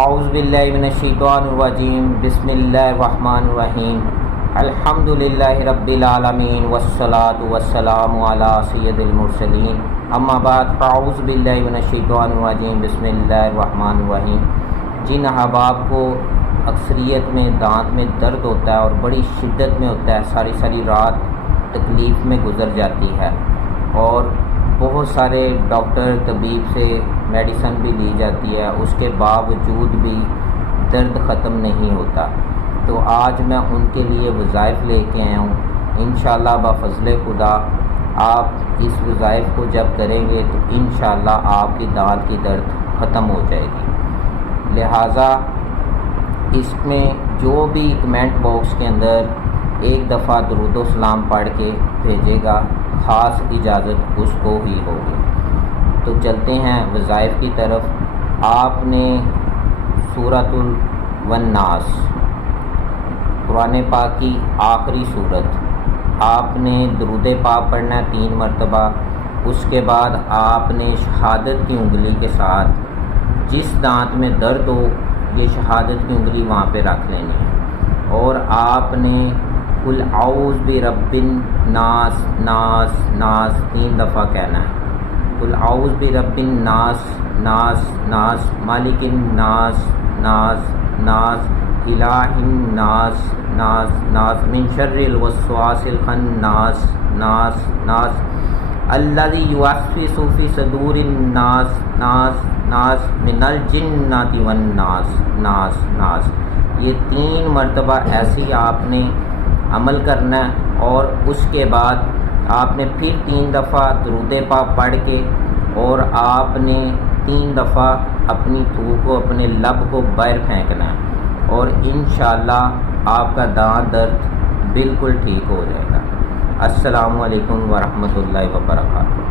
اعوذ باللہ من الشیطان الرجیم بسم اللہ الرحمن الرحیم الحمدللہ رب العالمین والصلاة والسلام علی سید المرسلین اما بعد فاعوذ باللہ من الشیطان الرجیم بسم اللہ الرحمن الرحیم۔ جن احباب کو اکثریت میں دانت میں درد ہوتا ہے اور بڑی شدت میں ہوتا ہے، ساری رات تکلیف میں گزر جاتی ہے اور بہت سارے ڈاکٹر طبیب سے میڈیسن بھی لی جاتی ہے، اس کے باوجود بھی درد ختم نہیں ہوتا، تو آج میں ان کے لیے وظائف لے کے آیا ہوں۔ انشاءاللہ بفضل خدا آپ اس وظائف کو جب کریں گے تو انشاءاللہ آپ کی دانت کی درد ختم ہو جائے گی۔ لہٰذا اس میں جو بھی کمنٹ باکس کے اندر ایک دفعہ درود و سلام پڑھ کے بھیجے گا، خاص اجازت اس کو ہی ہوگی۔ تو چلتے ہیں وظائف کی طرف۔ آپ نے سورۃ الناس، قرآن پاک کی آخری سورت، آپ نے درود پاک پڑھنا ہے 3 مرتبہ۔ اس کے بعد آپ نے شہادت کی انگلی کے ساتھ جس دانت میں درد ہو، یہ شہادت کی انگلی وہاں پہ رکھ لینی ہے، اور آپ نے قل اعوذ برب الناس ناس ناس 3 دفعہ کہنا ہے۔ قل اعوذ برب الناس ناس ناس مالک الناس ناس ناس الہ الناس ناس ناس من شر الوسواس الخناس ناس ناس الذی یوسوس فی صدور الناس ناس ناس من الجنۃ والناس ناس ناس۔ یہ 3 مرتبہ ایسے ہی آپ نے عمل کرنا ہے، اور اس کے بعد آپ نے پھر 3 دفعہ درود پاک پڑھ کے، اور آپ نے 3 دفعہ اپنی تھوک کو، اپنے لب کو باہر پھینکنا ہے، اور انشاءاللہ آپ کا دانت درد بالکل ٹھیک ہو جائے گا۔ السلام علیکم ورحمۃ اللہ وبرکاتہ۔